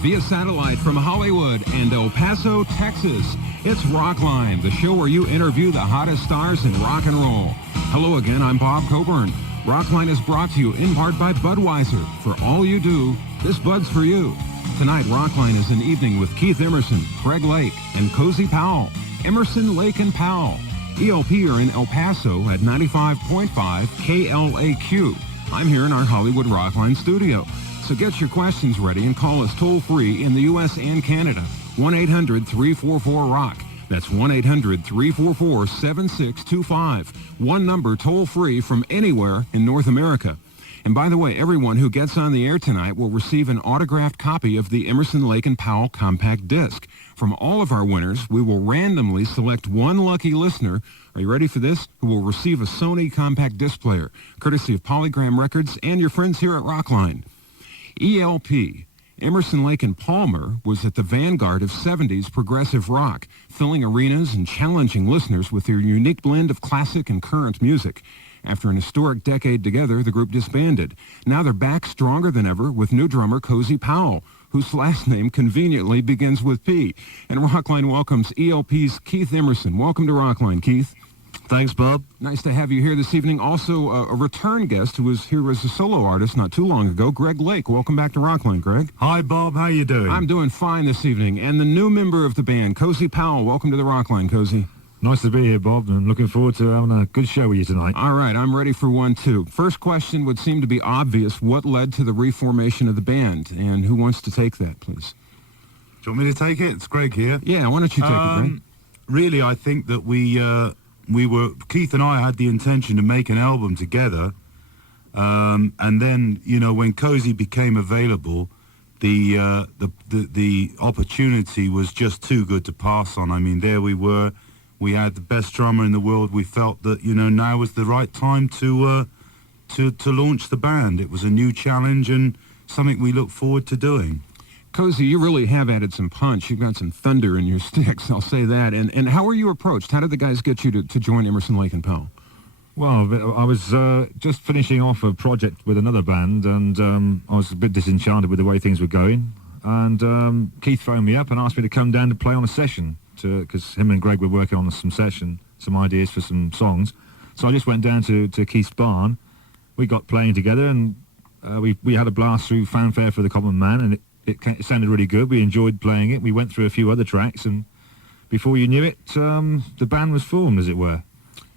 Via satellite from Hollywood and El Paso, Texas, it's Rockline, the show where you interview the hottest stars in rock and roll. Hello again, I'm Bob Coburn. Rockline is brought to you in part by Budweiser. For all you do, this Bud's for you. Tonight, Rockline is an evening with Keith Emerson, Greg Lake, and Cozy Powell. Emerson, Lake, and Powell. ELP are in El Paso at 95.5 KLAQ. I'm here in our Hollywood Rockline studio. So get your questions ready and call us toll-free in the U.S. and Canada. 1-800-344-ROCK. That's 1-800-344-7625. One number toll-free from anywhere in North America. And by the way, everyone who gets on the air tonight will receive an autographed copy of the Emerson, Lake and Powell compact disc. From all of our winners, we will randomly select one lucky listener, are you ready for this, who will receive a Sony compact disc player, courtesy of Polygram Records and your friends here at Rockline. ELP, Emerson, Lake and Palmer, was at the vanguard of 70s progressive rock, filling arenas and challenging listeners with their unique blend of classic and current music. After an historic decade together, the group disbanded. Now they're back stronger than ever with new drummer Cozy Powell, whose last name conveniently begins with P. And Rockline welcomes ELP's Keith Emerson. Welcome to Rockline, Keith. Thanks, Bob. Nice to have you here this evening. Also, a return guest who was here as a solo artist not too long ago, Greg Lake. Welcome back to Rockline, Greg. Hi, Bob. How you doing? I'm doing fine this evening. And the new member of the band, Cozy Powell. Welcome to the Rockline, Cozy. Nice to be here, Bob, and looking forward to having a good show with you tonight. All right, I'm ready for one, too. First question would seem to be obvious. What led to the reformation of the band? And who wants to take that, please? Do you want me to take it? It's Greg here. Yeah, why don't you take it, Greg? Really, I think that Keith and I had the intention to make an album together, and then, when Cozy became available, the opportunity was just too good to pass on. I mean, there we were. We had the best drummer in the world. We felt that, now was the right time to launch the band. It was a new challenge and something we look forward to doing. Cozy, you really have added some punch. You've got some thunder in your sticks, I'll say that. And how were you approached? How did the guys get you to join Emerson, Lake and Powell? Well, I was just finishing off a project with another band, and I was a bit disenchanted with the way things were going. And Keith phoned me up and asked me to come down to play on a session, because him and Greg were working on some ideas for some songs. So I just went down to Keith's barn. We got playing together, and we had a blast through Fanfare for the Common Man, and it sounded really good. We enjoyed playing it. We went through a few other tracks, and before you knew it, the band was formed, as it were.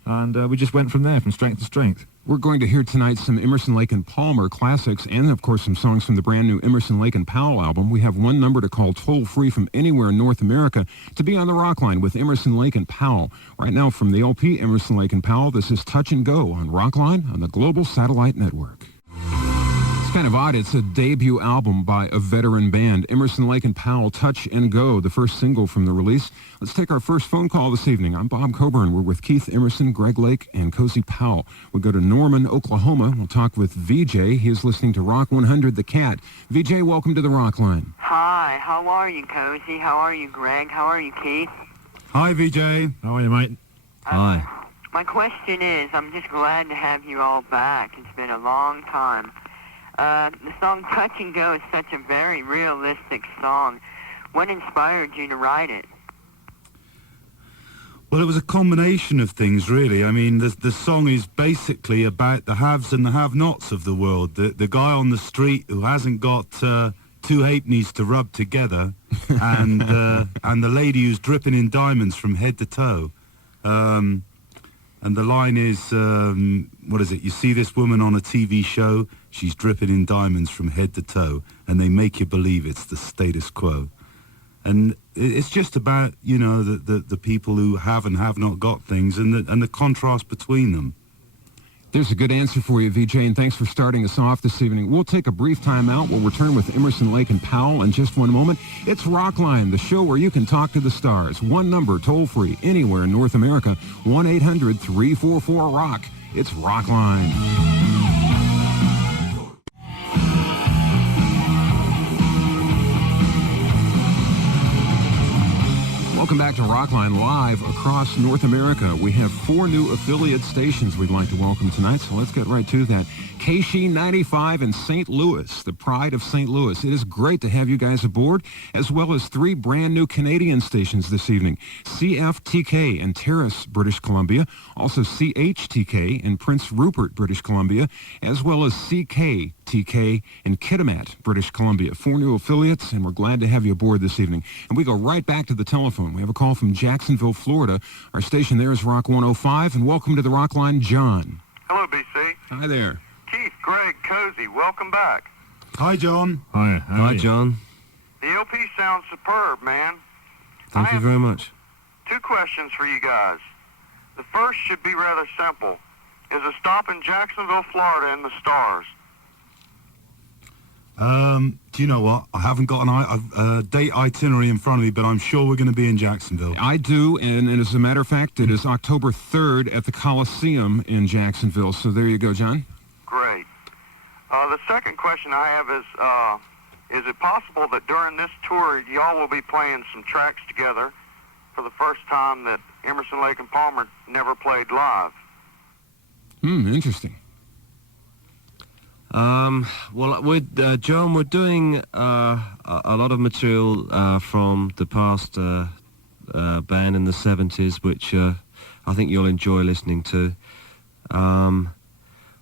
And we just went from there, from strength to strength. We're going to hear tonight some Emerson, Lake and Palmer classics and, of course, some songs from the brand new Emerson, Lake and Powell album. We have one number to call toll-free from anywhere in North America to be on the Rockline with Emerson, Lake and Powell. Right now from the LP Emerson, Lake and Powell, this is Touch and Go on Rockline on the Global Satellite Network. Kind of odd. It's a debut album by a veteran band, Emerson, Lake and Powell, Touch and Go, the first single from the release. Let's take our first phone call this evening. I'm Bob Coburn. We're with Keith Emerson, Greg Lake, and Cozy Powell. We go to Norman, Oklahoma. We'll talk with VJ. He is listening to Rock 100, The Cat. VJ, welcome to the Rockline. Hi, how are you, Cozy? How are you, Greg? How are you, Keith? Hi, VJ. How are you, mate? Hi. My question is, I'm just glad to have you all back. It's been a long time. The song Touch and Go is such a very realistic song. What inspired you to write it? Well, it was a combination of things, really. I mean, the song is basically about the haves and the have-nots of the world. The guy on the street who hasn't got two halfpennies to rub together, and the lady who's dripping in diamonds from head to toe. And the line is, what is it? You see this woman on a TV show, she's dripping in diamonds from head to toe, and they make you believe it's the status quo. And it's just about, the people who have and have not got things, and the contrast between them. There's a good answer for you, VJ, and thanks for starting us off this evening. We'll take a brief time out. We'll return with Emerson, Lake and Powell in just one moment. It's Rockline, the show where you can talk to the stars. One number, toll-free, anywhere in North America, 1-800-344-ROCK. It's Rockline. Welcome back to Rockline live across North America. We have 4 new affiliate stations we'd like to welcome tonight, so let's get right to that. KC 95 in St. Louis, the pride of St. Louis. It is great to have you guys aboard, as well as 3 brand new Canadian stations this evening. CFTK in Terrace, British Columbia, also CHTK in Prince Rupert, British Columbia, as well as CKTK in Kitimat, British Columbia. 4 new affiliates, and we're glad to have you aboard this evening. And we go right back to the telephone. We have a call from Jacksonville, Florida. Our station there is Rock 105, and welcome to the Rockline, John. Hello, BC. Hi there. Keith, Greg, Cozy, welcome back. Hi, John. Hi. Hi, John. The LP sounds superb, man. Thank you very much. 2 questions for you guys. The first should be rather simple. Is a stop in Jacksonville, Florida in the stars? Do you know what? I haven't got a date itinerary in front of me, but I'm sure we're going to be in Jacksonville. I do, and as a matter of fact, it is October 3rd at the Coliseum in Jacksonville. So there you go, John. Great. The second question I have is it possible that during this tour y'all will be playing some tracks together for the first time that Emerson, Lake and Palmer never played live? Interesting. Well, with John, we're doing a lot of material from the past band in the 70s, which I think you'll enjoy listening to.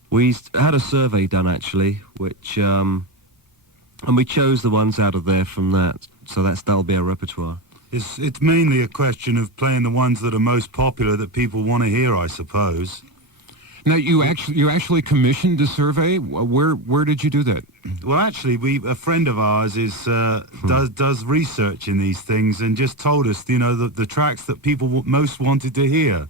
We had a survey done, actually, which and we chose the ones out of there from that, so that'll be our repertoire. It's mainly a question of playing the ones that are most popular that people want to hear, I suppose. Now, you actually commissioned a survey. Where did you do that? Well, actually, a friend of ours does research in these things and just told us, the tracks that people most wanted to hear.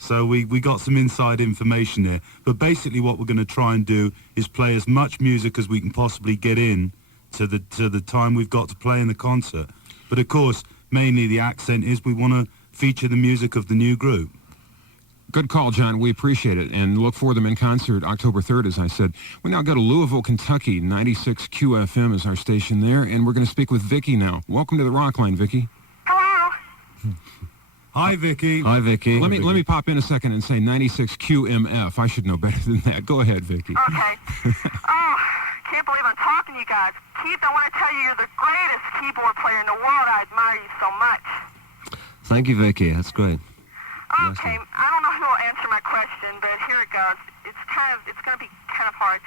So we got some inside information there. But basically, what we're going to try and do is play as much music as we can possibly get in to the time we've got to play in the concert. But of course, mainly the accent is we want to feature the music of the new group. Good call, John. We appreciate it, and look for them in concert October 3rd, as I said. We now go to Louisville, Kentucky. 96 QFM is our station there, and we're going to speak with Vicky now. Welcome to the Rockline, Vicky. Hello. Hi, Vicky. Hi, Vicky. Let me pop in a second and say 96 QMF. I should know better than that. Go ahead, Vicky. Okay. Oh, can't believe I'm talking to you guys. Keith, I want to tell you you're the greatest keyboard player in the world. I admire you so much. Thank you, Vicky. That's great. Okay, I don't know who will answer my question, but here it goes. It's going to be kind of hard.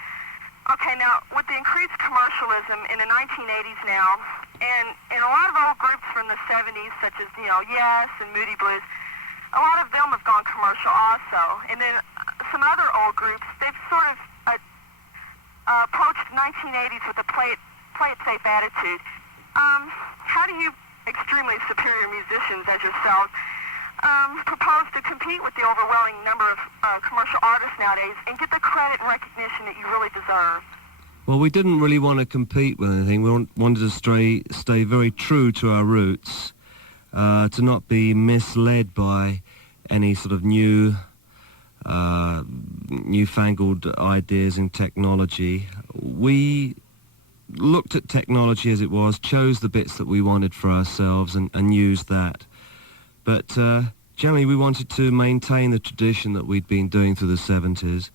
Okay, now, with the increased commercialism in the 1980s now, and a lot of old groups from the 70s, such as, Yes and Moody Blues, a lot of them have gone commercial also. And then some other old groups, they've sort of approached the 1980s with a play it safe attitude. How do you extremely superior musicians as yourselves propose to compete with the overwhelming number of commercial artists nowadays and get the credit and recognition that you really deserve? Well, we didn't really want to compete with anything. We wanted to stay very true to our roots, to not be misled by any sort of newfangled ideas in technology. We looked at technology as it was, chose the bits that we wanted for ourselves and used that. But generally we wanted to maintain the tradition that we'd been doing through the 70s.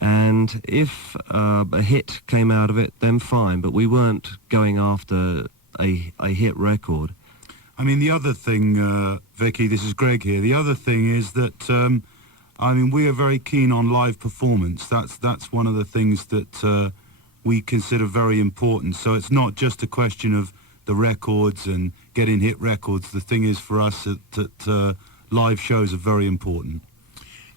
And if a hit came out of it, then fine. But we weren't going after a hit record. I mean, the other thing, Vicky, this is Greg here. The other thing is that, we are very keen on live performance. That's one of the things that we consider very important. So it's not just a question of the records and getting hit records. The thing is for us that live shows are very important.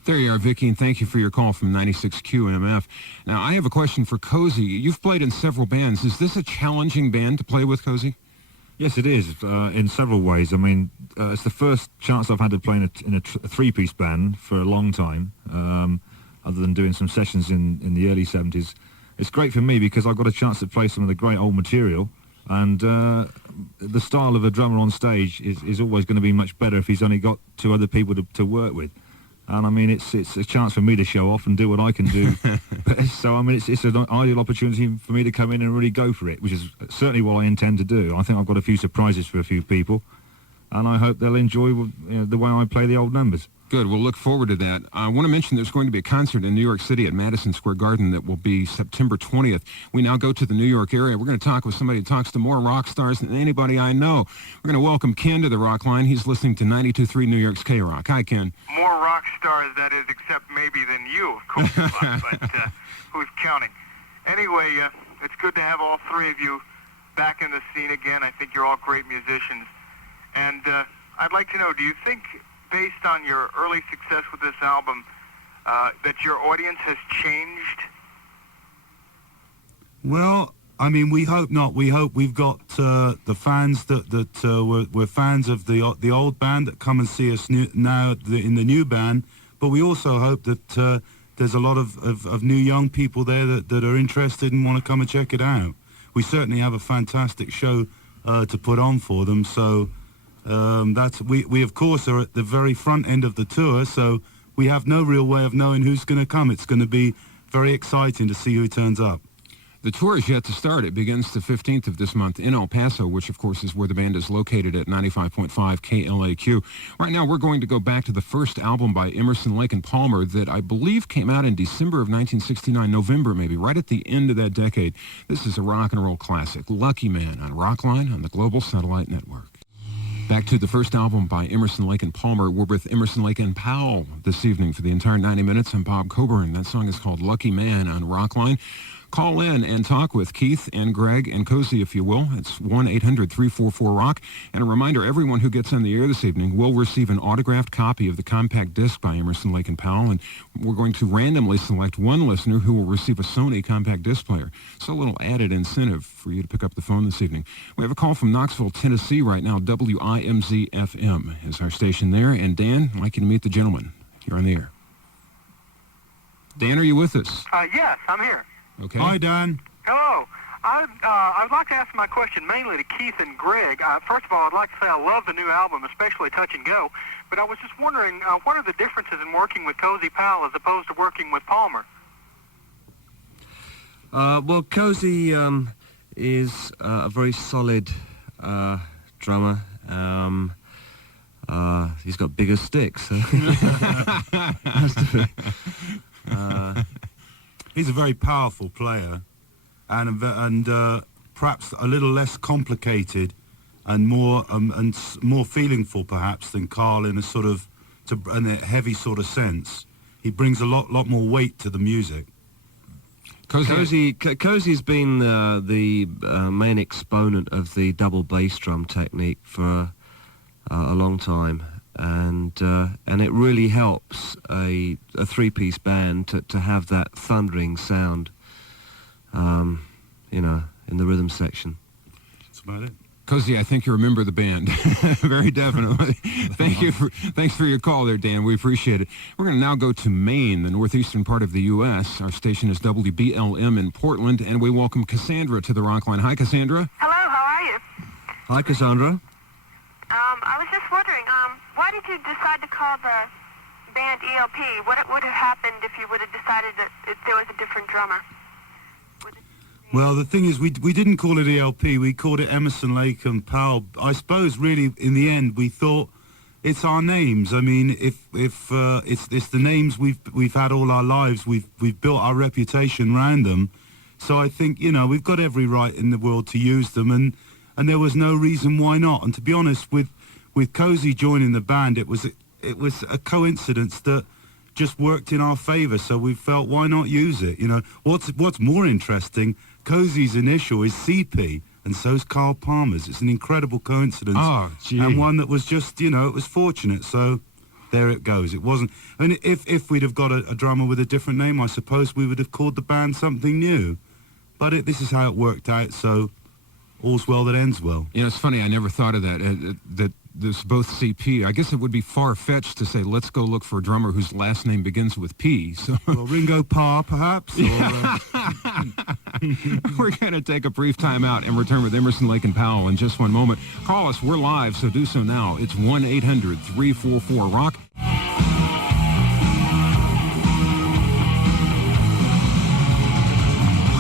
There you are, Vicky, and thank you for your call from 96 QMF. Now, I have a question for Cozy. You've played in several bands. Is this a challenging band to play with, Cozy? Yes, it is, in several ways. I mean, it's the first chance I've had to play in a three-piece band for a long time, other than doing some sessions in the early 70s. It's great for me because I've got a chance to play some of the great old material, and the style of a drummer on stage is always going to be much better if he's only got two other people to work with. And I mean, it's a chance for me to show off and do what I can do. So I mean, it's an ideal opportunity for me to come in and really go for it, which is certainly what I intend to do. I think I've got a few surprises for a few people, and I hope they'll enjoy the way I play the old numbers. Good. We'll look forward to that. I want to mention there's going to be a concert in New York City at Madison Square Garden that will be September 20th. We now go to the New York area. We're going to talk with somebody who talks to more rock stars than anybody I know. We're going to welcome Ken to the Rockline. He's listening to 92.3 New York's K-Rock. Hi, Ken. More rock stars, that is, except maybe than you, of course, but who's counting? Anyway, it's good to have all three of you back in the scene again. I think you're all great musicians. And I'd like to know, do you think, based on your early success with this album, that your audience has changed? Well, I mean, we hope not. We hope we've got the fans that were fans of the old band that come and see us now in the new band. But we also hope that there's a lot of new young people there that are interested and want to come and check it out. We certainly have a fantastic show to put on for them. So we of course are at the very front end of the tour. So we have no real way of knowing who's going to come. It's going to be very exciting to see who turns up. The tour is yet to start. It begins the 15th of this month in El Paso, which, of course, is where the band is located at 95.5 KLAQ. Right now, we're going to go back to the first album by Emerson, Lake and Palmer that I believe came out in December of 1969, November maybe, right at the end of that decade. This is a rock and roll classic, Lucky Man, on Rockline on the Global Satellite Network. Back to the first album by Emerson, Lake and Palmer. We're with Emerson, Lake and Powell this evening for the entire 90 minutes. I'm Bob Coburn. That song is called Lucky Man on Rockline. Call in and talk with Keith and Greg and Cozy, if you will. It's 1-800-344-ROCK. And a reminder, everyone who gets on the air this evening will receive an autographed copy of the compact disc by Emerson, Lake and Powell. And we're going to randomly select one listener who will receive a Sony compact disc player. So a little added incentive for you to pick up the phone this evening. We have a call from Knoxville, Tennessee right now. WIMZ-FM is our station there. And Dan, I'd like you to meet the gentleman. You're on the air. Dan, are you with us? Yes, I'm here. Okay. Hi, Dan. Hello. I'd like to ask my question mainly to Keith and Greg. First of all, I'd like to say I love the new album, especially Touch and Go. But I was just wondering, what are the differences in working with Cozy Powell as opposed to working with Palmer? Well, Cozy is a very solid drummer. He's got bigger sticks. So. He's a very powerful player, and perhaps a little less complicated, and more feelingful perhaps than Carl in a sort of in a heavy sort of sense. He brings a lot more weight to the music. Cozy's been the main exponent of the double bass drum technique for a long time. And it really helps a three-piece band to have that thundering sound, in the rhythm section. That's about it. Cozy, I think you remember the band. Very definitely. Thanks for your call there, Dan. We appreciate it. We're going to now go to Maine, the northeastern part of the U.S. Our station is WBLM in Portland, and we welcome Cassandra to the Rockline. Hi, Cassandra. Hello, how are you? Hi, Cassandra. I was just wondering, why did you decide to call the band ELP? What would have happened if you would have decided that there was a different drummer? Well, the thing is, we didn't call it ELP. We called it Emerson, Lake and Powell. I suppose, really, in the end, we thought it's our names. I mean, if it's the names we've had all our lives, we've built our reputation around them. So I think we've got every right in the world to use them, and there was no reason why not. And to be honest, with Cozy joining the band, it was a coincidence that just worked in our favor. So we felt, why not use it? What's more interesting, Cozy's initial is CP, and so's Carl Palmer's. It's an incredible coincidence. Oh, gee. And one that was just, it was fortunate. So there it goes. It wasn't. And if we'd have got a drummer with a different name, I suppose we would have called the band something new. But this is how it worked out. So all's well that ends well. It's funny. I never thought of that. That there's both CP. I guess it would be far-fetched to say, let's go look for a drummer whose last name begins with P. So well, Ringo Parr, perhaps. Or, we're going to take a brief time out and return with Emerson, Lake and Powell in just one moment. Call us. We're live, so do so now. It's 1-800-344-ROCK.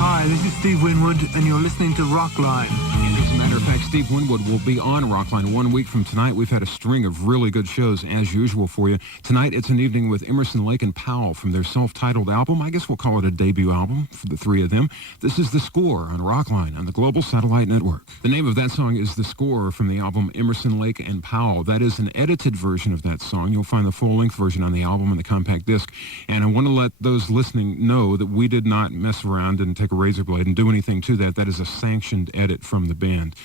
Hi, this is Steve Winwood, and you're listening to Rockline. And as a matter of fact, Steve Winwood will be on Rockline 1 week from tonight. We've had a string of really good shows, as usual, for you. Tonight, it's an evening with Emerson, Lake and Powell from their self-titled album. I guess we'll call it a debut album for the three of them. This is The Score on Rockline on the Global Satellite Network. The name of that song is The Score from the album Emerson, Lake and Powell. That is an edited version of that song. You'll find the full-length version on the album and the compact disc. And I want to let those listening know that we did not mess around and take a razor blade and do anything to that. That is a sanctioned edit from the band.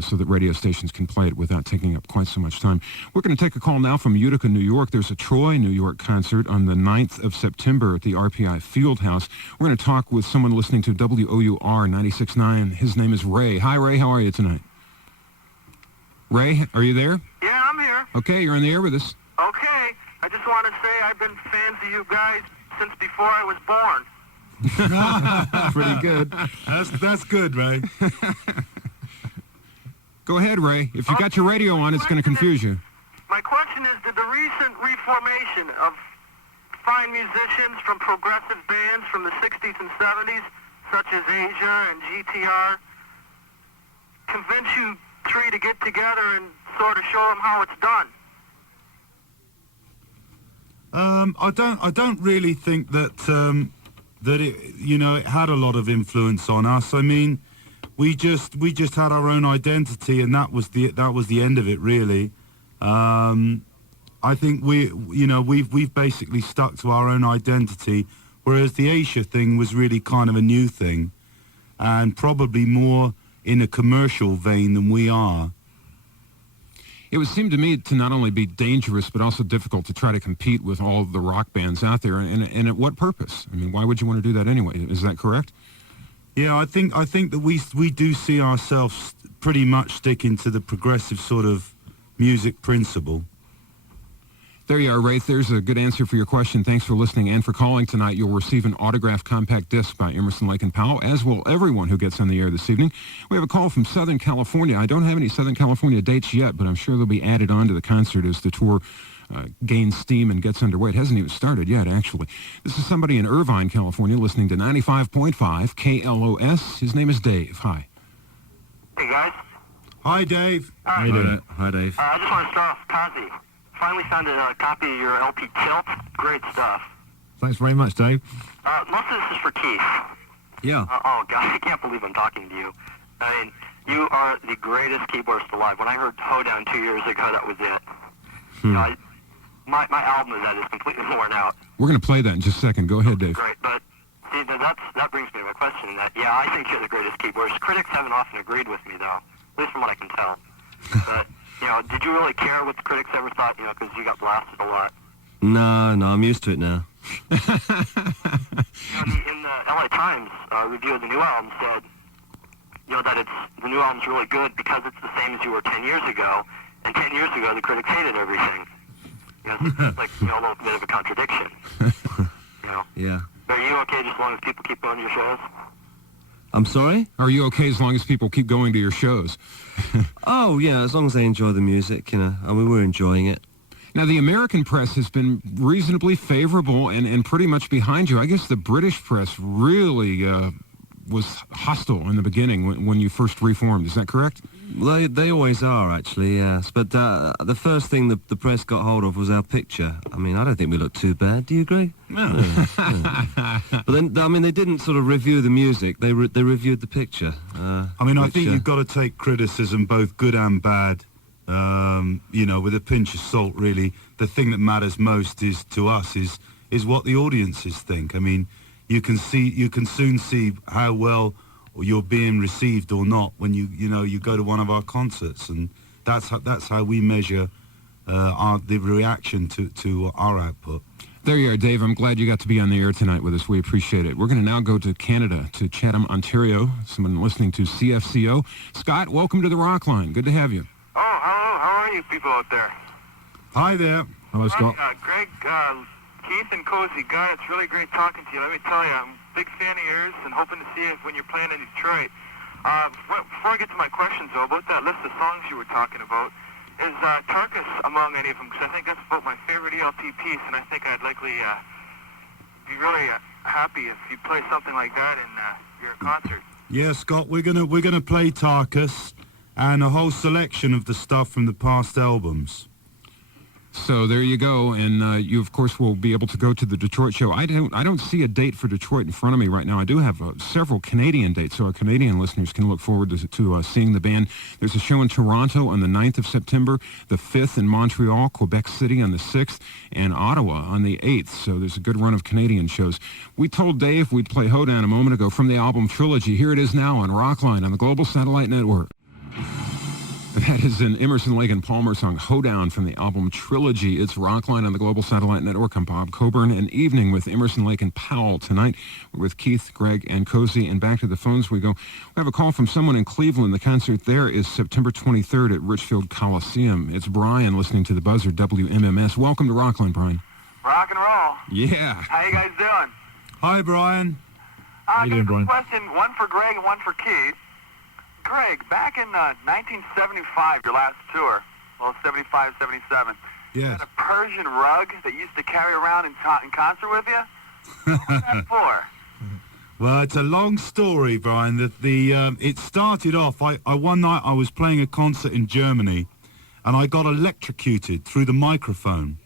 So that radio stations can play it without taking up quite so much time. We're going to take a call now from Utica, New York. There's a Troy, New York concert on the 9th of September at the RPI Fieldhouse. We're going to talk with someone listening to WOUR 96.9. His name is Ray. Hi, Ray. How are you tonight? Ray, are you there? Yeah, I'm here. Okay, you're on the air with us. Okay. I just want to say I've been fans of you guys since before I was born. Pretty good. That's good, Ray. Go ahead, Ray. If you got your radio on, it's going to confuse you. My question is, did the recent reformation of fine musicians from progressive bands from the 60s and 70s, such as Asia and GTR, convince you three to get together and sort of show them how it's done? I don't really think that that it, it had a lot of influence on us. I mean, we just had our own identity, and that was the end of it, really. I think we've basically stuck to our own identity, whereas the Asia thing was really kind of a new thing, and probably more in a commercial vein than we are. It would seem to me to not only be dangerous, but also difficult to try to compete with all of the rock bands out there. And at what purpose? I mean, why would you want to do that anyway? Is that correct? Yeah, I think that we do see ourselves pretty much sticking to the progressive sort of music principle. There you are, Ray. There's a good answer for your question. Thanks for listening and for calling tonight. You'll receive an autographed compact disc by Emerson, Lake and Powell, as will everyone who gets on the air this evening. We have a call from Southern California. I don't have any Southern California dates yet, but I'm sure they'll be added on to the concert as the tour gains steam and gets underway. It hasn't even started yet, actually. This is somebody in Irvine, California, listening to 95.5 KLOS. His name is Dave. Hi. Hey, guys. Hi, Dave. How you doing? Hi, Dave. I just want to start off, Cozy. Finally found a copy of your LP Tilt. Great stuff. Thanks very much, Dave. Most of this is for Keith. Yeah. Oh, God, I can't believe I'm talking to you. I mean, you are the greatest keyboardist alive. When I heard Hoedown 2 years ago, that was it. You know, my album is completely worn out. We're going to play that in just a second. Go ahead, Dave. Great, but see, that brings me to my question. That I think you're the greatest keyboardist. Critics haven't often agreed with me, though, at least from what I can tell. But did you really care what the critics ever thought? Because you got blasted a lot. No, I'm used to it now. In the LA Times review of the new album said, that the new album's really good because it's the same as you were 10 years ago. And 10 years ago, the critics hated everything. It's like, a little bit of a contradiction. Yeah. Are you okay just as long as people keep going to your shows? I'm sorry? Are you okay as long as people keep going to your shows? Oh, yeah, as long as they enjoy the music, I mean, we're enjoying it. Now, the American press has been reasonably favorable and pretty much behind you. I guess the British press really was hostile in the beginning when you first reformed. Is that correct? They always are, actually, yes. But the first thing the press got hold of was our picture. I mean, I don't think we look too bad. Do you agree? No. Yeah. But then, I mean, they didn't sort of review the music. They reviewed the picture. I mean, I think you've got to take criticism, both good and bad, with a pinch of salt, really. The thing that matters most to us is what the audiences think. I mean, you can soon see how well you're being received or not when you go to one of our concerts, and that's how we measure the reaction to our output. There you are, Dave. I'm glad you got to be on the air tonight with us. We appreciate it. We're going to now go to Canada, to Chatham, Ontario. Someone listening to CFCO. Scott, welcome to the Rockline. Good to have you. Oh, hello. How are you people out there? Hi there. Hello, Scott. Greg, Keith and Cozy, God, it's really great talking to you. Let me tell you, I'm a big fan of yours and hoping to see you when you're playing in Detroit. Before I get to my questions, though, about that list of songs you were talking about, is Tarkus among any of them? Because I think that's about my favorite ELP piece, and I think I'd likely be really happy if you play something like that in your concert. Yeah, Scott, we're gonna play Tarkus, and a whole selection of the stuff from the past albums. So there you go, and you of course will be able to go to the Detroit show. I don't see a date for Detroit in front of me right now. I do have several Canadian dates, so our Canadian listeners can look forward to seeing the band. There's a show in Toronto on the 9th of September, the 5th in Montreal, Quebec City on the 6th, and Ottawa on the 8th. So there's a good run of Canadian shows. We told Dave we'd play Hoedown a moment ago from the album Trilogy. Here it is now on Rockline on the Global Satellite Network. That is an Emerson, Lake and Palmer song, Hoedown, from the album Trilogy. It's Rockline on the Global Satellite Network. I'm Bob Coburn. An evening with Emerson, Lake and Powell tonight. We're with Keith, Greg, and Cozy. And back to the phones we go. We have a call from someone in Cleveland. The concert there is September 23rd at Richfield Coliseum. It's Brian listening to the buzzer, WMMS. Welcome to Rockline, Brian. Rock and roll. Yeah. How you guys doing? Hi, Brian. How you doing, Brian? Question, one for Greg and one for Keith. Greg, back in 1975, your last tour, well, 75, 77, you Yes. had a Persian rug that you used to carry around in concert with you? What was that for? Well, it's a long story, Brian. It started off, one night I was playing a concert in Germany, and I got electrocuted through the microphone.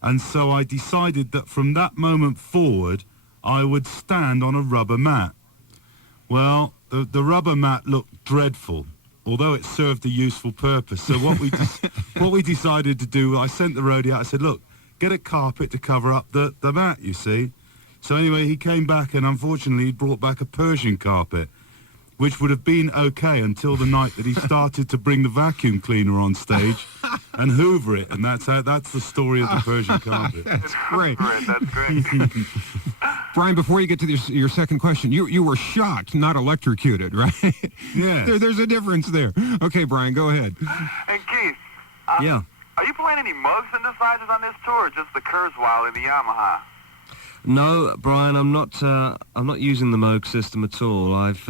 And so I decided that from that moment forward, I would stand on a rubber mat. Well, the rubber mat looked dreadful, although it served a useful purpose. So what we decided to do, I sent the roadie out. I said, look, get a carpet to cover up the mat, you see. So anyway, he came back, and unfortunately he brought back a Persian carpet, which would have been okay until the night that he started to bring the vacuum cleaner on stage and hoover it. And that's the story of the Persian carpet. That's great. That's great. Brian, before you get to your second question, you were shocked, not electrocuted, right? Yes. There's a difference there. Okay, Brian, go ahead. And Keith, Yeah. are you playing any Moog synthesizers on this tour, or just the Kurzweil and the Yamaha? No, Brian, I'm not using the Moog system at all. I've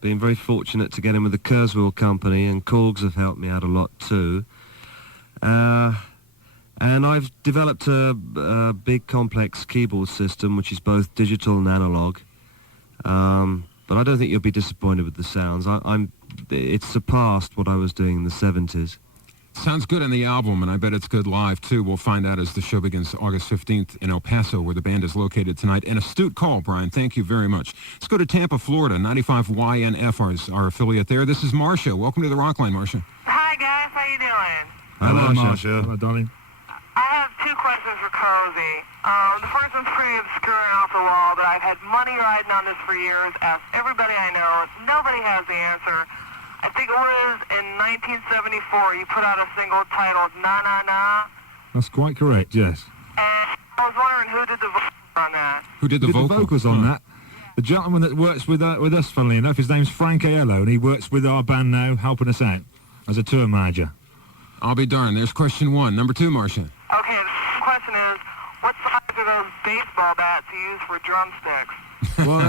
been very fortunate to get in with the Kurzweil company, and Korgs have helped me out a lot too. And I've developed a big complex keyboard system, which is both digital and analog. But I don't think you'll be disappointed with the sounds. It's surpassed what I was doing in the 70s. Sounds good on the album, and I bet it's good live, too. We'll find out as the show begins August 15th in Paso, where the band is located tonight. An astute call, Brian. Thank you very much. Let's go to Tampa, Florida. 95 YNF is our affiliate there. This is Marcia. Welcome to the Rockline, Marcia. Hi, guys. How you doing? Hello, Marcia. Marcia. Hello, darling. I have two questions for Cozy. The first one's pretty obscure and off the wall, but I've had money riding on this for years, asked everybody I know. Nobody has the answer. I think it was in 1974 you put out a single titled Na Na Na. That's quite correct, yes. And I was wondering who did the vocals on that. Who did the Did the vocal? vocals on that. The gentleman that works with us, funnily enough, his name's Frank Aiello, and he works with our band now, helping us out as a tour manager. I'll be darned. There's question one. Number two, Marcia. Okay, the second question is, what size are those baseball bats you use for drumsticks? Well,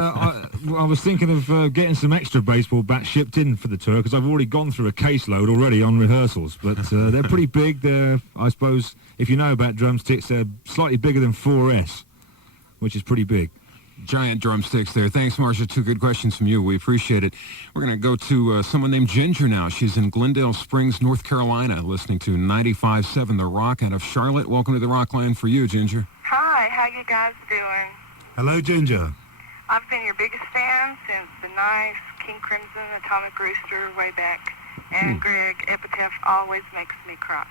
I was thinking of getting some extra baseball bats shipped in for the tour, because I've already gone through a caseload already on rehearsals. But they're pretty big. They're, I suppose, if you know about drumsticks, they're slightly bigger than 4S, which is pretty big. Giant drumsticks there. Thanks, Marcia. Two good questions from you. We appreciate it. We're going to go to someone named Ginger now. She's in Glendale Springs, North Carolina, listening to 95.7 The Rock out of Charlotte. Welcome to the Rockline for you, Ginger. Hi, how you guys doing? Hello, Ginger. I've been your biggest fan since The Nice, King Crimson, Atomic Rooster, way back. And Greg, Epitaph always makes me cry.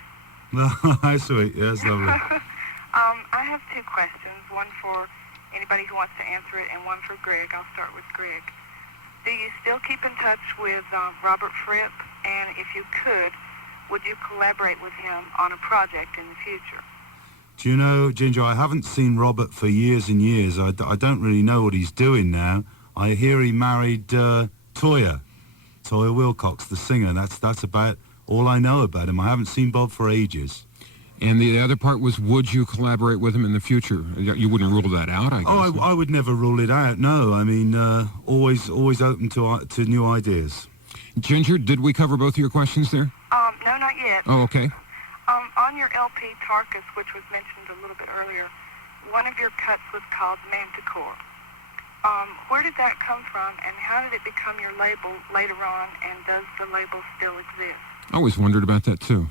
Hi, sweet. Yeah, that's lovely. I have two questions, one for anybody who wants to answer it, and one for Greg. I'll start with Greg. Do you still keep in touch with Robert Fripp? And if you could, would you collaborate with him on a project in the future? Do you know, Ginger, I haven't seen Robert for years and years. I don't really know what he's doing now. I hear he married Toyah Wilcox, the singer. That's about all I know about him. I haven't seen Bob for ages. And the other part was, would you collaborate with him in the future? You wouldn't rule that out, I guess. Oh, I would never rule it out. No, I mean, always open to new ideas. Ginger, did we cover both of your questions there? No, not yet. Oh, okay. On your LP Tarkus, which was mentioned a little bit earlier, one of your cuts was called Manticore. Where did that come from, and how did it become your label later on, and does the label still exist? I always wondered about that, too.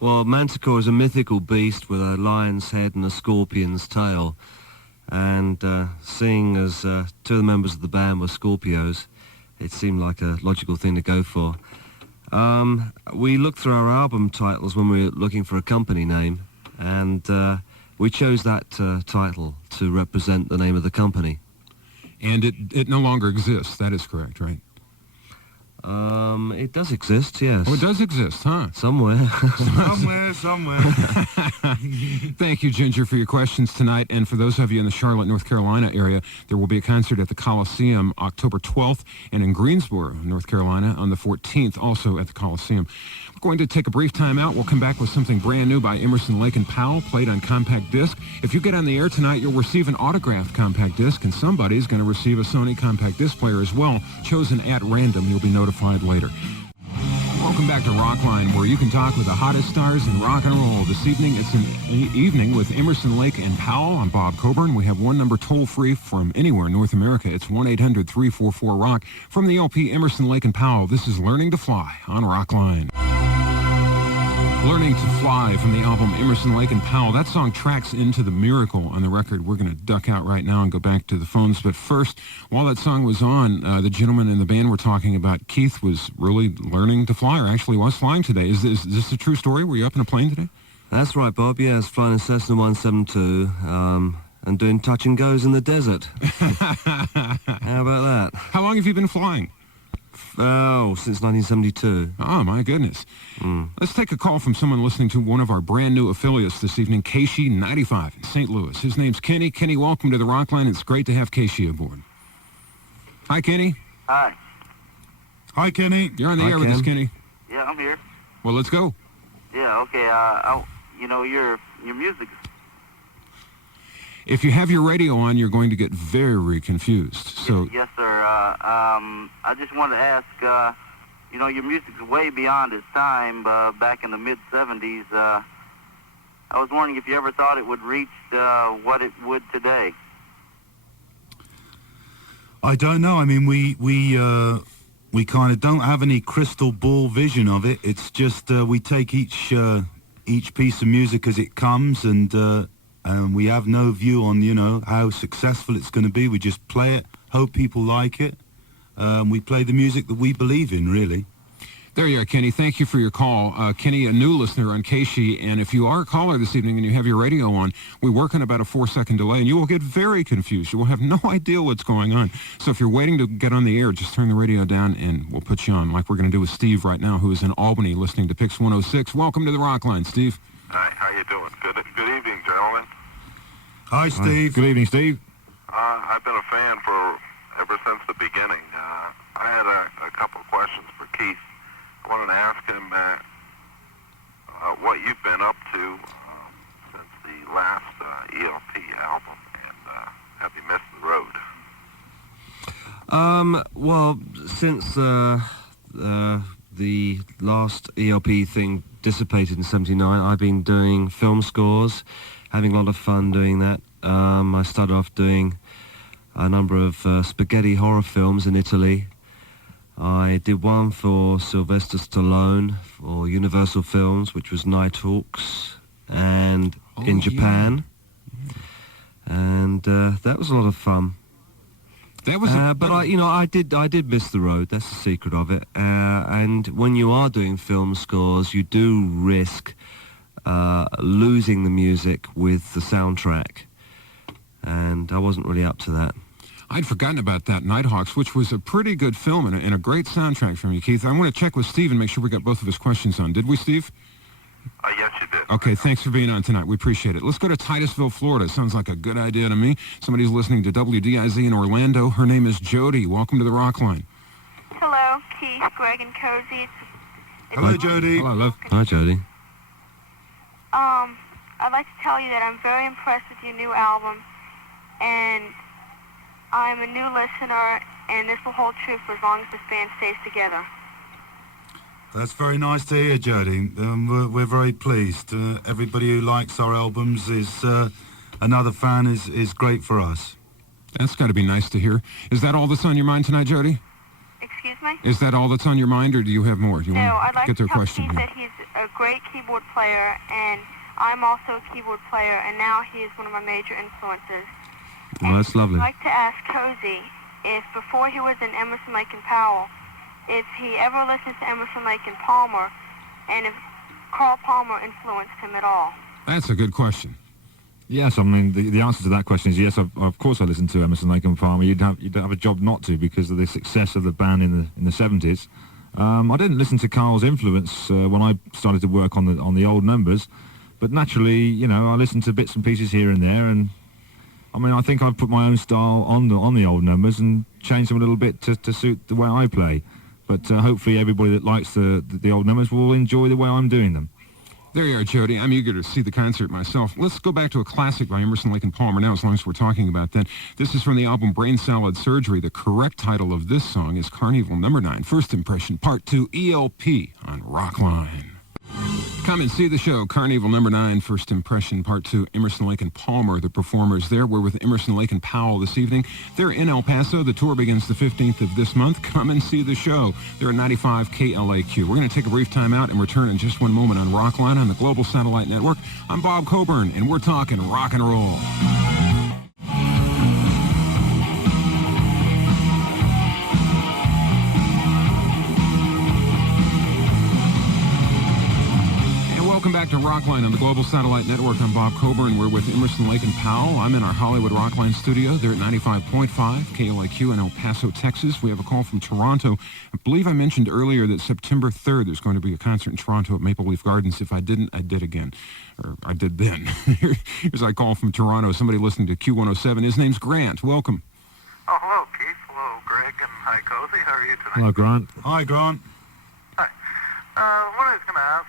Well, Manticore is a mythical beast with a lion's head and a scorpion's tail. And seeing as two of the members of the band were Scorpios, it seemed like a logical thing to go for. We looked through our album titles when we were looking for a company name, and we chose that title to represent the name of the company. And it no longer exists. That is correct, right? It does exist, yes. Oh, it does exist, huh? Somewhere. Somewhere. Thank you, Ginger, for your questions tonight. And for those of you in the Charlotte, North Carolina area, there will be a concert at the Coliseum October 12th, and in Greensboro, North Carolina, on the 14th, also at the Coliseum. We're going to take a brief time out. We'll come back with something brand new by Emerson, Lake and Powell, played on compact disc. If you get on the air tonight, you'll receive an autographed compact disc, and somebody's going to receive a Sony compact disc player as well, chosen at random. You'll be notified later. Welcome back to Rockline, where you can talk with the hottest stars in rock and roll. This evening, it's an evening with Emerson, Lake and Powell. I'm Bob Coburn. We have one number toll-free from anywhere in North America. It's 1-800-344-ROCK. From the LP Emerson, Lake and Powell, this is Learning to Fly on Rockline. Learning to Fly from the album Emerson, Lake and Powell. That song tracks into the Miracle on the record. We're going to duck out right now and go back to the phones. But first, while that song was on, the gentleman in the band were talking about Keith was really learning to fly, or actually was flying today. Is this a true story? Were you up in a plane today? That's right, Bob. Yeah, I was flying a Cessna 172 and doing touch and goes in the desert. How about that? How long have you been flying? Oh, since 1972. Oh, my goodness. Let's take a call from someone listening to one of our brand new affiliates this evening, Keishi 95 in St. Louis. His name's Kenny. Kenny, welcome to the Rockline. It's great to have Keishi aboard. Hi, Kenny. Hi. Hi, Kenny. You're on the Hi, air with us, Kenny. Yeah, I'm here. Well, let's go. Yeah, okay. Your music. If you have your radio on, you're going to get very confused. So, Yes, sir. I just wanted to ask, your music's way beyond its time. Back in the mid-'70s, I was wondering if you ever thought it would reach what it would today. I don't know. I mean, we kind of don't have any crystal ball vision of it. It's just we take each piece of music as it comes, and we have no view on, how successful it's going to be. We just play it, hope people like it. We play the music that we believe in, really. there you are, Kenny. Thank you for your call. Kenny, a new listener on Keishi, and if you are a caller this evening and you have your radio on, we work on about a 4-second delay, and you will get very confused. You will have no idea what's going on. So if you're waiting to get on the air, just turn the radio down, and we'll put you on, like we're going to do with Steve right now, who is in Albany listening to Pix 106. Welcome to the Rockline, Steve. Hi, how you doing? Good evening, gentlemen. Hi, Steve. Good evening, Steve. I've been a fan ever since the beginning. I had a couple of questions for Keith. I wanted to ask him what you've been up to since the last ELP album, and have you missed the road? Well, since the last ELP thing dissipated in '79, I've been doing film scores, having a lot of fun doing that. I started off doing a number of spaghetti horror films in Italy. I did one for Sylvester Stallone for Universal Films, which was Nighthawks, and in Japan. And that was a lot of fun. That was but I did miss the road. That's the secret of it. And when you are doing film scores, you do risk losing the music with the soundtrack. And I wasn't really up to that. I'd forgotten about that, Nighthawks, which was a pretty good film and a great soundtrack from you, Keith. I want to check with Steve and make sure we got both of his questions on. Did we, Steve? Yes, you did. Okay, thanks for being on tonight. We appreciate it. Let's go to Titusville, Florida. Sounds like a good idea to me. Somebody's listening to WDIZ in Orlando. Her name is Jody. Welcome to the Rockline. Hello, Keith, Greg, and Cozy. Hello, Jody. Hello, love. Hi, Jody. I'd like to tell you that I'm very impressed with your new album, and I'm a new listener, and this will hold true for as long as the band stays together. That's very nice to hear, Jody. We're very pleased. Everybody who likes our albums is another fan is great for us. That's got to be nice to hear. Is that all that's on your mind tonight, Jody? Excuse me? Is that all that's on your mind, or do you have more? Do you No, want I'd like get to to a tell question Keith here? that he's a great keyboard player, and I'm also a keyboard player, and now he is one of my major influences. Well, that's lovely. I'd like to ask Cozy if before he was in Emerson, Lake and Powell, if he ever listened to Emerson, Lake and Palmer, and if Carl Palmer influenced him at all. That's a good question. Yes, I mean, the answer to that question is yes, of course I listened to Emerson, Lake and Palmer. You'd have a job not to because of the success of the band in the 70s. I didn't listen to Carl's influence when I started to work on the old numbers, but naturally, you know, I listened to bits and pieces here and there, and I mean, I think I've put my own style on the old numbers and changed them a little bit to suit the way I play. But hopefully everybody that likes the old numbers will enjoy the way I'm doing them. There you are, Jody. I'm eager to see the concert myself. Let's go back to a classic by Emerson, Lake and Palmer now, as long as we're talking about that. This is from the album Brain Salad Surgery. The correct title of this song is Carnival No. 9, First Impression, Part 2, ELP on Rockline. Come and see the show, Carnival No. 9, First Impression, Part 2, Emerson, Lake and Palmer, the performers there. We're with Emerson, Lake and Powell this evening. They're in El Paso. The tour begins the 15th of this month. Come and see the show. They're at 95 KLAQ. We're going to take a brief time out and return in just one moment on Rockline on the Global Satellite Network. I'm Bob Coburn, and we're talking rock and roll. Welcome back to Rockline on the Global Satellite Network. I'm Bob Coburn. We're with Emerson, Lake and Powell. I'm in our Hollywood Rockline studio. They're at 95.5 KLAQ in El Paso, Texas. We have a call from Toronto. I believe I mentioned earlier that September 3rd there's going to be a concert in Toronto at Maple Leaf Gardens. If I didn't, I did again. Or I did then. Here's a call from Toronto. Somebody listening to Q107. His name's Grant. Welcome. Oh, hello, Keith. Hello, Greg, and hi, Cozy. How are you tonight? Hello, Grant. Hi, Grant. Hi. What I was going to ask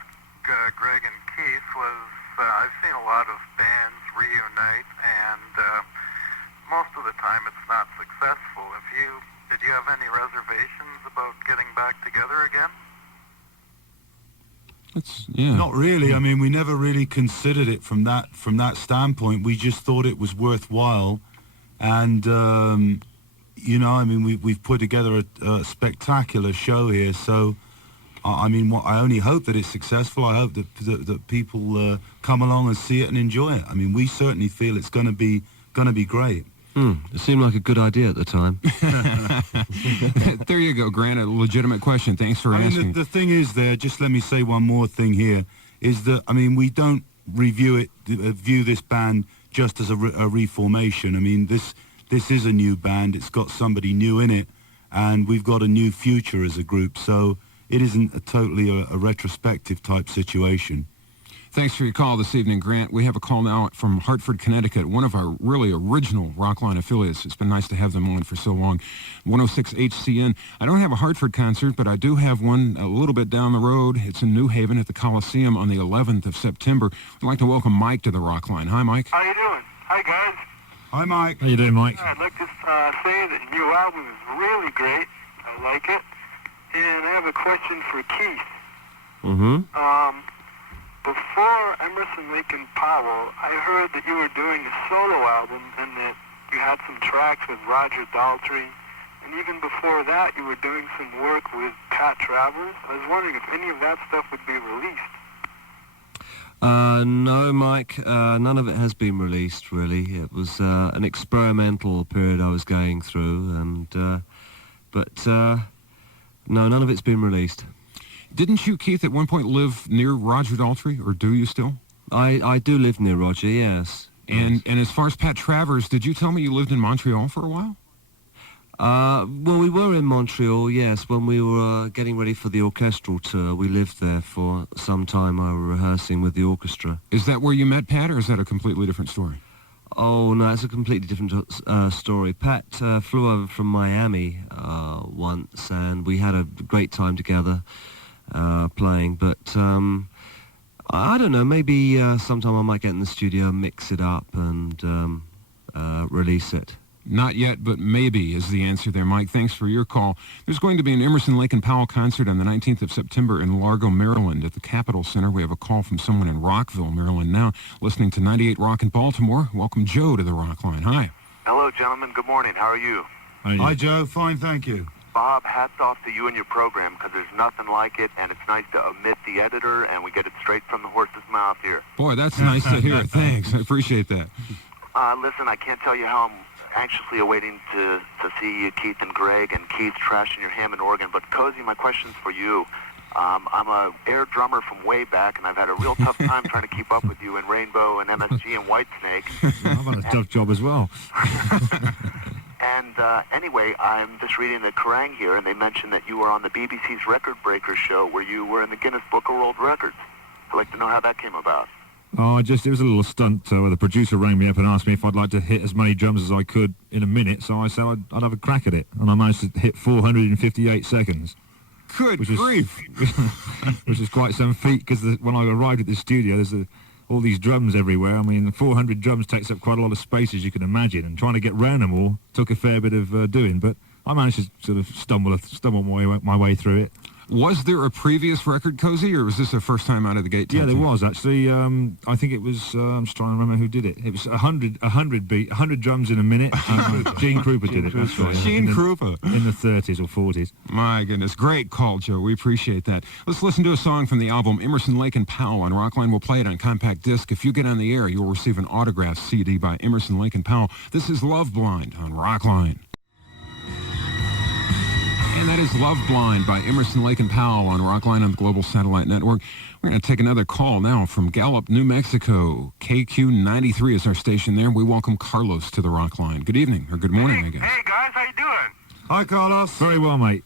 Greg and Keith was, I've seen a lot of bands reunite, and most of the time it's not successful. Did you have any reservations about getting back together again? Not really. I mean, we never really considered it from that standpoint. We just thought it was worthwhile, and you know, I mean, we've put together a spectacular show here. So, I mean, I only hope that it's successful. I hope that people come along and see it and enjoy it. I mean, we certainly feel it's going to be great. It seemed like a good idea at the time. There you go, Grant. A legitimate question. Thanks for asking. The thing is there, just let me say one more thing here, is that, I mean, we don't view this band just as a reformation. I mean, this is a new band. It's got somebody new in it, and we've got a new future as a group. So it isn't totally a retrospective type situation. Thanks for your call this evening, Grant. We have a call now from Hartford, Connecticut, one of our really original Rockline affiliates. It's been nice to have them on for so long. 106 HCN. I don't have a Hartford concert, but I do have one a little bit down the road. It's in New Haven at the Coliseum on the 11th of September. I'd like to welcome Mike to the Rockline. Hi, Mike. How you doing? Hi, guys. Hi, Mike. How you doing, Mike? I'd like to say that your album is really great. I like it. And I have a question for Keith. Mm-hmm. Before Emerson, Lake and Powell, I heard that you were doing a solo album and that you had some tracks with Roger Daltrey. And even before that, you were doing some work with Pat Travers. I was wondering if any of that stuff would be released. No, Mike. None of it has been released, really. It was an experimental period I was going through, and no, none of it's been released. Didn't you, Keith, at one point live near Roger Daltrey, or do you still? I do live near Roger, yes. And as far as Pat Travers, did you tell me you lived in Montreal for a while? Well, we were in Montreal, yes. When we were getting ready for the orchestral tour, we lived there for some time. I was rehearsing with the orchestra. Is that where you met Pat, or is that a completely different story? Oh, no, it's a completely different story. Pat flew over from Miami once, and we had a great time together playing. But I don't know, maybe sometime I might get in the studio, mix it up, and release it. Not yet, but maybe is the answer there, Mike. Thanks for your call. There's going to be an Emerson, Lake and Powell concert on the 19th of September in Largo, Maryland at the Capitol Center. We have a call from someone in Rockville, Maryland now, listening to 98 Rock in Baltimore. Welcome Joe to the Rockline. Hi. Hello, gentlemen. Good morning. How are you? Hi, Joe. Fine, thank you. Bob, hats off to you and your program, because there's nothing like it, and it's nice to omit the editor, and we get it straight from the horse's mouth here. Boy, that's nice to hear. Thanks. I appreciate that. Listen, I can't tell you how I'm anxiously awaiting to see you, Keith and Greg, and Keith trashing your Hammond organ. But Cozy, my question's for you. I'm a air drummer from way back, and I've had a real tough time trying to keep up with you in Rainbow and MSG and Whitesnake. I've had a tough job as well. And anyway, I'm just reading the Kerrang here, and they mentioned that you were on the BBC's Record Breakers show, where you were in the Guinness Book of World Records. I'd like to know how that came about. Oh, it was a little stunt where the producer rang me up and asked me if I'd like to hit as many drums as I could in a minute, so I said I'd have a crack at it, and I managed to hit 458 seconds. Good grief! Which is quite some feat, because when I arrived at the studio, there's all these drums everywhere. I mean, 400 drums takes up quite a lot of space, as you can imagine, and trying to get round them all took a fair bit of doing, but I managed to sort of stumble my way through it. Was there a previous record, Cozy, or was this the first time out of the gate? Yeah, there was, actually. I think it was, I'm just trying to remember who did it. It was 100 drums in a minute. Gene Krupa did it. That's right. Gene Krupa. In the 30s or 40s. My goodness. Great call, Joe. We appreciate that. Let's listen to a song from the album Emerson, Lake and Powell on Rockline. We'll play it on compact disc. If you get on the air, you'll receive an autographed CD by Emerson, Lake and Powell. This is Love Blind on Rockline. And that is Love Blind by Emerson, Lake and Powell on Rockline on the Global Satellite Network. We're going to take another call now from Gallup, New Mexico. KQ93 is our station there. We welcome Carlos to the Rockline. Good evening, or good morning, I guess. Hey, guys, how you doing? Hi, Carlos. Very well, mate.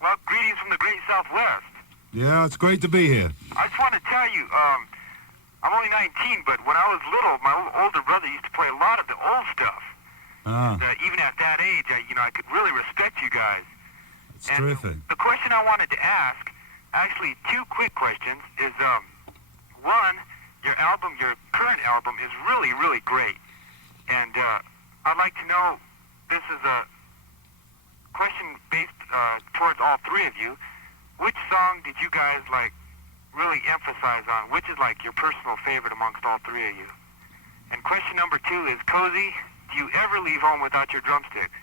Well, greetings from the great Southwest. Yeah, it's great to be here. I just want to tell you, I'm only 19, but when I was little, my older brother used to play a lot of the old stuff. Ah, And, even at that age, I could really respect you guys. it's terrific. The question I wanted to ask, actually two quick questions, is one, your current album is really, really great. And I'd like to know, this is a question based towards all three of you, which song did you guys really emphasize on? Which is your personal favorite amongst all three of you? And question number two is, Cozy, do you ever leave home without your drumsticks?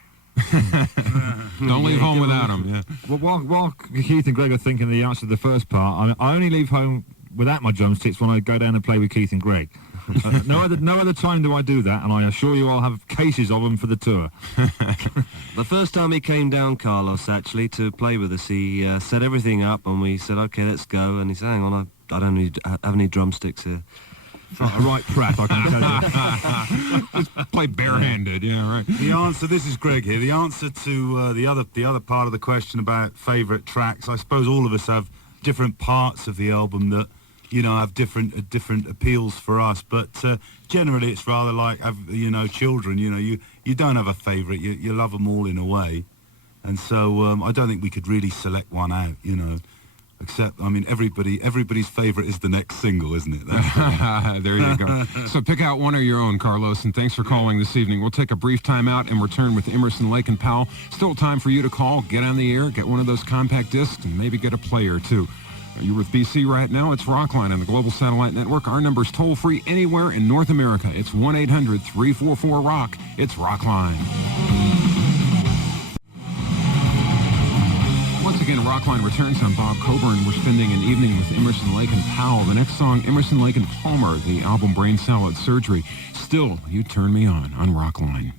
Don't leave home without them, yeah. Well, while Keith and Greg are thinking the answer to the first part, I only leave home without my drumsticks when I go down and play with Keith and Greg. No other time do I do that, and I assure you I'll have cases of them for the tour. The first time he came down, Carlos, actually, to play with us, he set everything up, and we said, OK, let's go. And he said, hang on, I don't have any drumsticks here. Like a right prat, I can tell you. Just play barehanded, yeah, right. The answer, this is Greg here, the answer to the other part of the question about favourite tracks, I suppose all of us have different parts of the album that, have different appeals for us, but generally it's rather like, children, you don't have a favourite, you love them all in a way, and so I don't think we could really select one out, Except, everybody's favourite is the next single, isn't it? There you go. So pick out one of your own, Carlos, and thanks for calling this evening. We'll take a brief time out and return with Emerson, Lake and Powell. Still time for you to call, get on the air, get one of those compact discs, and maybe get a player, too. You're with BC right now. It's Rockline on the Global Satellite Network. Our number's toll-free anywhere in North America. It's 1-800-344-ROCK. It's Rockline. Once again, Rockline returns. I'm Bob Coburn. We're spending an evening with Emerson, Lake and Powell. The next song, Emerson, Lake and Palmer, the album Brain Salad Surgery. Still, You Turn Me On Rockline.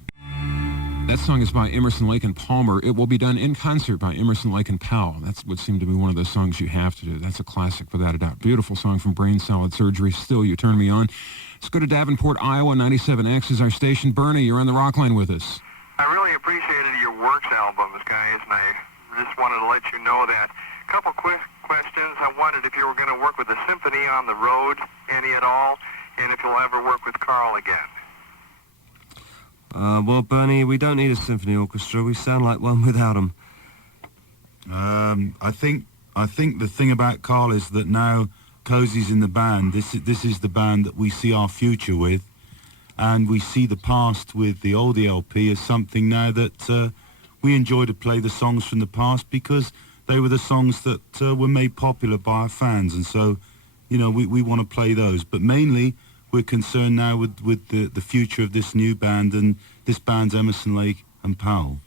That song is by Emerson, Lake and Palmer. It will be done in concert by Emerson, Lake and Powell. That's would seem to be one of those songs you have to do. That's a classic, without a doubt. Beautiful song from Brain Salad Surgery. Still, You Turn Me On. Let's go to Davenport, Iowa. 97X is our station. Bernie, you're on the Rockline with us. I really appreciated your Works albums, guys, and I just wanted to let you know that. A couple quick questions. I wondered if you were going to work with the symphony on the road, any at all, and if you'll ever work with Carl again. Well, Bernie, we don't need a symphony orchestra. We sound like one without them. I think the thing about Carl is that now Cozy's in the band. This is the band that we see our future with, and we see the past with the old ELP as something now that we enjoy to play the songs from the past because they were the songs that were made popular by our fans, and so we want to play those. But mainly we're concerned now with the future of this new band, and this band's Emerson, Lake and Powell.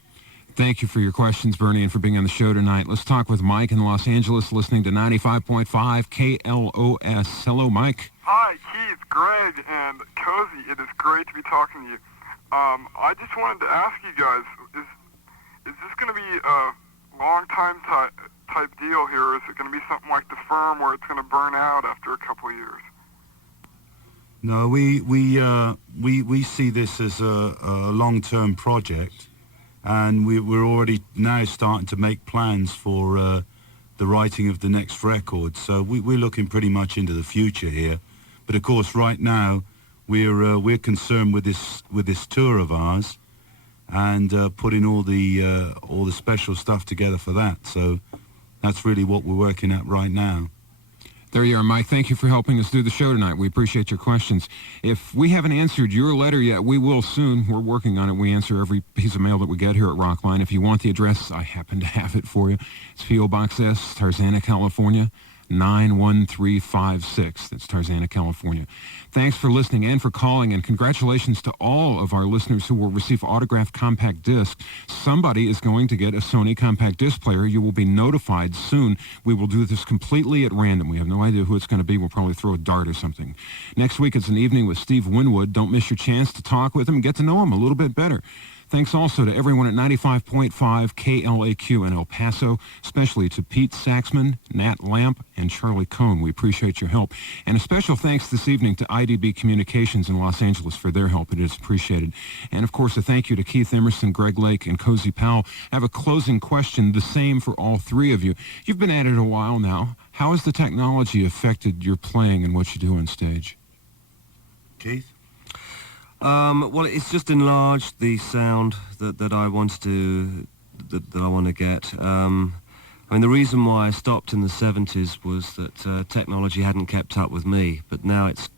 Thank you for your questions, Bernie, and for being on the show tonight. Let's talk with Mike in Los Angeles, listening to 95.5 KLOS. Hello, Mike. Hi, Keith, Greg, and Cozy. It is great to be talking to you. I just wanted to ask you guys, is this going to be a long-time type deal here, or is it going to be something like The Firm where it's going to burn out after a couple of years? No, we see this as a long-term project, and we're already now starting to make plans for the writing of the next record. So we're looking pretty much into the future here. But of course, right now we're concerned with this tour of ours, and putting all the special stuff together for that. So that's really what we're working at right now. There you are, Mike. Thank you for helping us do the show tonight. We appreciate your questions. If we haven't answered your letter yet, we will soon. We're working on it. We answer every piece of mail that we get here at Rockline. If you want the address, I happen to have it for you. It's P.O. Box S, Tarzana, California, 91356. That's Tarzana, California. Thanks for listening and for calling, and congratulations to all of our listeners who will receive autographed compact discs. Somebody is going to get a Sony compact disc player. You will be notified soon. We will do this completely at random. We have no idea who it's going to be. We'll probably throw a dart or something. Next week it's an evening with Steve Winwood. Don't miss your chance to talk with him and get to know him a little bit better. Thanks also to everyone at 95.5 KLAQ in El Paso, especially to Pete Saxman, Nat Lamp, and Charlie Cohn. We appreciate your help. And a special thanks this evening to IDB Communications in Los Angeles for their help. It is appreciated. And, of course, a thank you to Keith Emerson, Greg Lake, and Cozy Powell. I have a closing question, the same for all three of you. You've been at it a while now. How has the technology affected your playing and what you do on stage? Keith? Well, it's just enlarged the sound that I want to get. I mean, the reason why I stopped in the 70s was that technology hadn't kept up with me, but now it's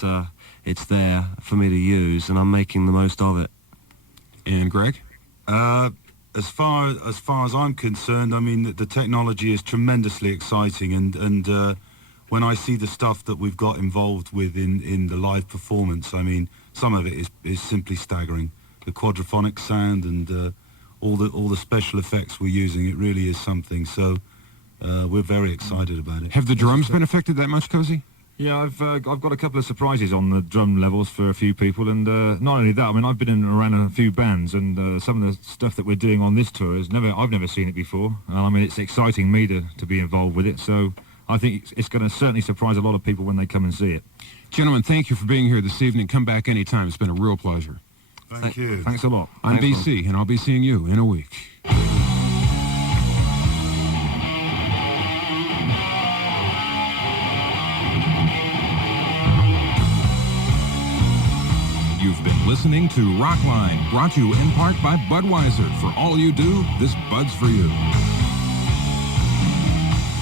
there for me to use, and I'm making the most of it. And Greg? As far as I'm concerned, I mean, the technology is tremendously exciting, and when I see the stuff that we've got involved with in the live performance, I mean, some of it is simply staggering. The quadraphonic sound and all the special effects we're using, it really is something. So we're very excited about it. Have the drums been affected that much, Cozy? Yeah, I've got a couple of surprises on the drum levels for a few people, and not only that, I mean, I've been in and around a few bands, and some of the stuff that we're doing on this tour I've never seen it before. I mean, it's exciting me to be involved with it, so I think it's going to certainly surprise a lot of people when they come and see it. Gentlemen, thank you for being here this evening. Come back anytime. It's been a real pleasure. Thank you. Thanks a lot. I'm BC, and I'll be seeing you in a week. You've been listening to Rockline, brought to you in part by Budweiser. For all you do, this Bud's for you.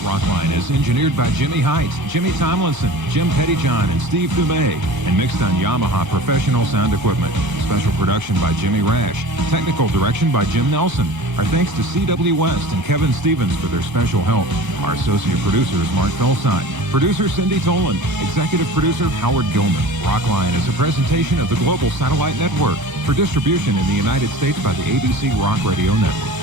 Rockline is engineered by Jimmy Height, Jimmy Tomlinson, Jim Pettyjohn, and Steve Dumais, and mixed on Yamaha Professional Sound Equipment. Special production by Jimmy Rash. Technical direction by Jim Nelson. Our thanks to C.W. West and Kevin Stevens for their special help. Our associate producer is Mark Felstein. Producer Cindy Tolan. Executive producer Howard Gilman. Rockline is a presentation of the Global Satellite Network for distribution in the United States by the ABC Rock Radio Network.